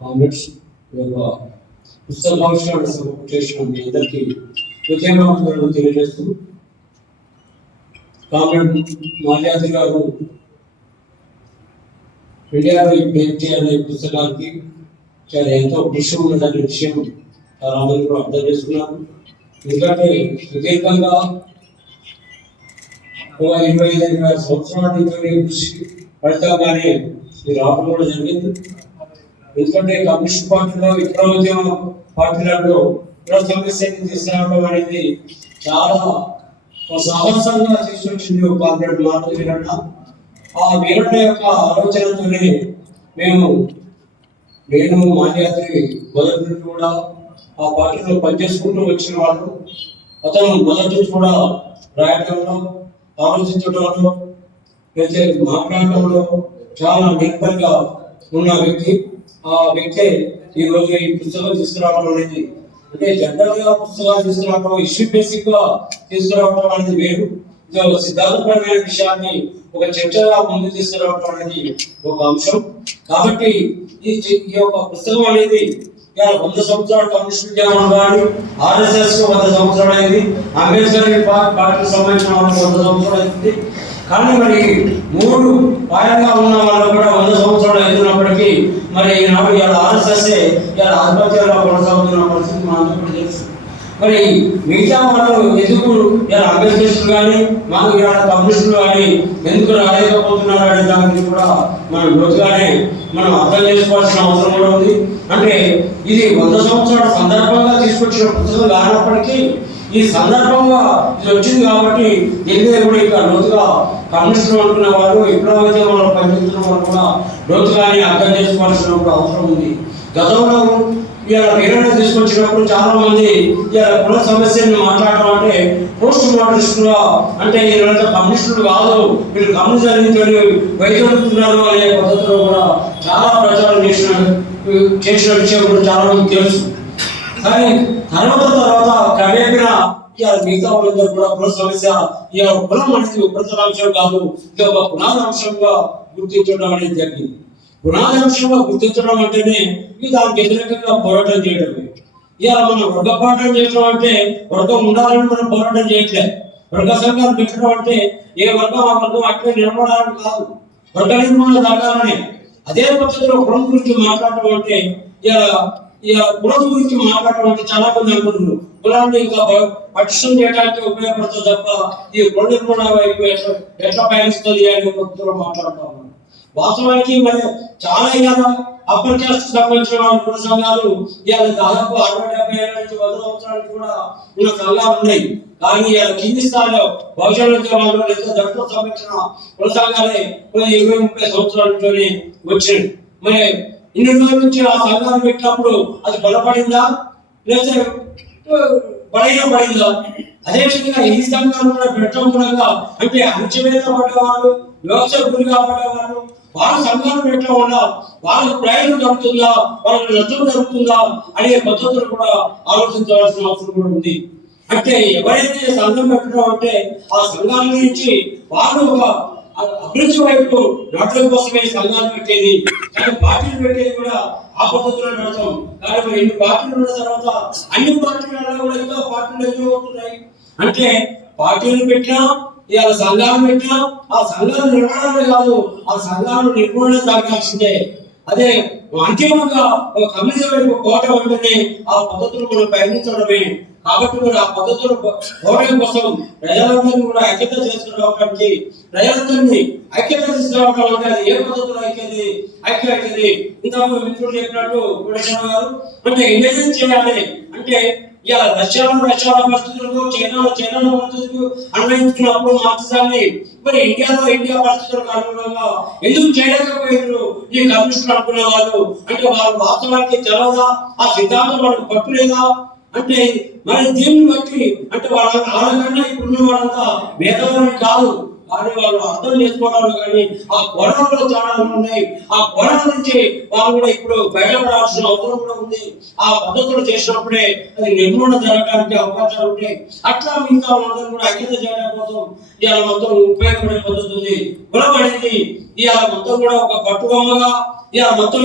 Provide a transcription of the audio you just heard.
కాంగ్రెస్ పుస్తకావిష్కరణ సపోర్ట్ చేసిన మీ అందరికీ హృదయపూర్వకంగా తెలియజేస్తూ, కామ్రేడ్ మాల్యాద్రి గారు ఇండియాలో ఏంటి అనే పుస్తకానికి చాలా ఎంతో కృషి ఉన్నదనే విషయం చాలా మంది కూడా అర్థం చేసుకున్నారు. ఎందుకంటే సుదీర్ఘంగా 25-26 సంవత్సరాల నుంచి కృషి ఫలితంగానే ఇది రావడం కూడా జరిగింది. ఎందుకంటే కమ్యూనిస్ట్ పార్టీలో విప్లవోద్యమ పార్టీలలో కుల సమస్యని తీసుకురావడం అనేది చాలా సాహసంగా తీసుకొచ్చింది కామ్రేడ్ మాల్యాద్రి వీరన్న. ఆ వీరన్న యొక్క ఆలోచనతోనే నేను మాల్యాద్రి మొదటి నుంచి కూడా ఆ పార్టీలో పనిచేసుకుంటూ వచ్చిన వాళ్ళు. అతను మొదటి నుంచి కూడా రాయటంలో, ఆలోచించడంలో, అయితే మాట్లాడటంలో చాలా నిర్భయంగా ఉన్న వ్యక్తి. ఆ వ్యక్తే ఈరోజు ఈ పుస్తకం తీసుకురావడం అనేది, అంటే జనరల్ గా పుస్తకాలు తీసుకురావడం, ఇష్యూ బేసిక్ గా తీసుకురావడం అనేది వేరు. సిద్ధాంతపరమైన విషయాన్ని ఒక చర్చగా ముందు తీసుకురావడం అనేది ఒక అంశం. కాబట్టి ఈ యొక్క పుస్తకం అనేది 100 సంవత్సరాలు కమ్యూనిస్ట్ ఉద్యమం కానీ, RSS 100 సంవత్సరాలు అయింది, అంబేద్కర్ పార్టీకి సంబంధించిన వాళ్ళకి 100 సంవత్సరాలు అయింది. కానీ మరి 3 పాయంగా ఉన్న వాళ్ళు కూడా 100 సంవత్సరాలు అవుతున్నప్పటికీ మరి ఈనాడు RSS ఆధిపత్యంలో కొనసాగుతున్న పరిస్థితి మనందరికీ తెలుసు. మరి మిగతా వాళ్ళు ఎందుకు అంబేద్కర్ కానీ మాకు కమ్యూనిస్టులు కానీ ఎందుకు రాలేకపోతున్నారు అనే దానికి కూడా మనం లోతుగానే మనం అర్థం చేసుకోవాల్సిన అవసరం కూడా ఉంది. అంటే ఇది 100 సంవత్సరాల సందర్భంగా తీసుకొచ్చిన పుస్తకం కానప్పటికీ ఈ సందర్భంగా ఇది వచ్చింది కాబట్టి దీని కూడా ఇంకా లోతుగా కమ్యూనిస్టులు అనుకున్న వారు, విప్లవోద్యమంలో పనిచేస్తున్న వారు కూడా లోతుగానే అర్థం చేసుకోవాల్సిన అవసరం ఉంది. గతంలో వీరన్న తీసుకొచ్చినప్పుడు చాలా మంది కుల సమస్యని మాట్లాడడం అంటే పోస్ట్ మోడర్నిస్టుగా, అంటే వీళ్ళంతా కమ్యూనిస్టులు కాదు, వీళ్ళు కమ్యూనిజాన్ని వైదొలుగుతున్నారు అనే పద్ధతిలో కూడా చాలా ప్రచారం చేసిన విషయం కూడా చాలా మంది తెలుసు. కానీ తర్వాత క్రమేపీన మిగతా వాళ్ళందరూ కూడా కుల సమస్య కులం అనేది ఉపరితల అంశం కాదు, ఇది ఒక పునాది అంశంగా గుర్తించడం అనేది జరిగింది. పునాది అంశంగా గుర్తించడం అంటేనే దానికి వ్యతిరేకంగా పోరాటం చేయడమే. ఇవాళ మనం వర్గ పోరాటం చేయడం అంటే వర్గం ఉండాలని మనం పోరాటం చేయట్లేదు. వర్గ సంఘాలు పెట్టడం అంటే ఏ వర్గం ఆ వర్గం అట్లే నిలబడాలని కాదు, వర్గ నిర్మాణం జరగాలని. అదే పద్ధతిలో కులం గురించి మాట్లాడటం అంటే కులం గురించి మాట్లాడటం అంటే చాలా మంది అనుకుంటున్నారు కులాన్ని ఇంకా పటిష్టం చేయడానికి ఉపయోగపడుతుంది తప్ప ఈ కుల నిర్మాణ వైపు ఎట్లా పయనిస్తుంది అనే పద్ధతిలో మాట్లాడతాం. వాస్తవానికి మరి చాలా అప్పర్ క్యాస్ట్ సంబంధించిన కుల సంఘాలు దాదాపు 60-70 ఏళ్ళ నుంచి 100 సంవత్సరాల నుంచి కూడా ఉన్న సంఘాలు ఉన్నాయి. కానీ కింది స్థాయిలో భవిష్యత్తు లేదా దళితులకు సంబంధించిన కుల సంఘాలే 20-30 సంవత్సరాల నుంచే వచ్చినాయి. మరి ఇన్ని రోజుల నుంచి ఆ సంఘాలు పెట్టినప్పుడు అది బలపడిందా లేదా బలహీనపడిందా? అదేవిధంగా ఈ సంఘాలు కూడా పెట్టడం కూడా అంటే అణచివేత పడ్డవాళ్ళు, వ్యవస్థకు గురి కాబడ్డవాళ్ళు వాళ్ళ సంఘాలు పెట్టడం వల్ల వాళ్ళకు ప్రయోజనం జరుగుతుందా, వాళ్ళకి నష్టం జరుగుతుందా అనే పద్ధతులు కూడా ఆలోచించవలసిన అవసరం కూడా ఉంది. అంటే ఎవరైతే సంఘం పెట్టడం అంటే ఆ సంఘాల నుంచి వాళ్ళు ఒక అభివృద్ధి వైపు నడవడం కోసమే సంఘాలు పెట్టేది. కానీ పార్టీలు పెట్టేది కూడా ఆ పద్ధతిలో నడతాం. కానీ మరి ఎన్ని పార్టీలు ఉన్న తర్వాత అన్ని పార్టీలలో కూడా ఇంకా పార్టీలు ఎక్కువ అవుతున్నాయి. అంటే పార్టీలు పెట్టినా ఇవాళ సంఘాలు పెట్టినా ఆ సంఘాలు నిర్మాణమే కాదు, ఆ సంఘాలు నిర్మూలన జరగాల్సిందే. అదే అంతిమంగా ఒక కమ్యూనిజం వైపు పోవటం అంటేనే ఆ పద్ధతులు మనం ప్రయత్నించడమే. కాబట్టి కూడా ఆ పద్ధతులు పోవడం కోసం ప్రజలందరినీ కూడా ఐక్యత చేసుకురావడానికి, ప్రజలందరినీ ఐక్యత తీసుకురావడం అంటే అది ఏ పద్ధతిలో ఐక్యత ఇంతకు మిత్రులు చెప్పినట్టు గుణేశ్వర గారు అంటే ఇంజనీరింగ్ చేయాలి అంటే రష్యాలో పరిస్థితులకు, చైనాలో పరిస్థితులకు అన్వయించుకున్నప్పుడు మార్క్సిజాన్ని మరి ఇండియా పరిస్థితులకు అనుగుణంగా ఎందుకు చేయలేకపోయారు ఈ కమ్యూనిస్టులు అనుకునే వాళ్ళు? అంటే వాళ్ళు వాస్తవానికి తెలవదా, ఆ సిద్ధాంతం వాళ్ళకి పట్టులేదా? అంటే మరి దీన్ని బట్టి అంటే వాళ్ళకన్నా ఇప్పుడున్న వాళ్ళంతా మేధావులని కాదు, కానీ వాళ్ళు అర్థం చేసుకోవడంలో కానీ ఆ కోణంలో చాలా ఉన్నాయి. ఆ కోణం నుంచి వాళ్ళు కూడా ఇప్పుడు బయటపడాల్సిన అవసరం కూడా ఉంది. ఆ పద్ధతులు చేసినప్పుడే అది నిర్మూలన జరగడానికి అవకాశాలు ఉంటాయి. అట్లా మిగతా వాళ్ళందరూ కూడా ఐక్యత చేయడం కోసం ఇవాళ మొత్తం ఉపయోగపడే పద్ధతి ఉంది. కులం అనేది ఇవాళ మొత్తం కూడా ఒక పట్టుబొమ్మగా ఇవాళ మొత్తం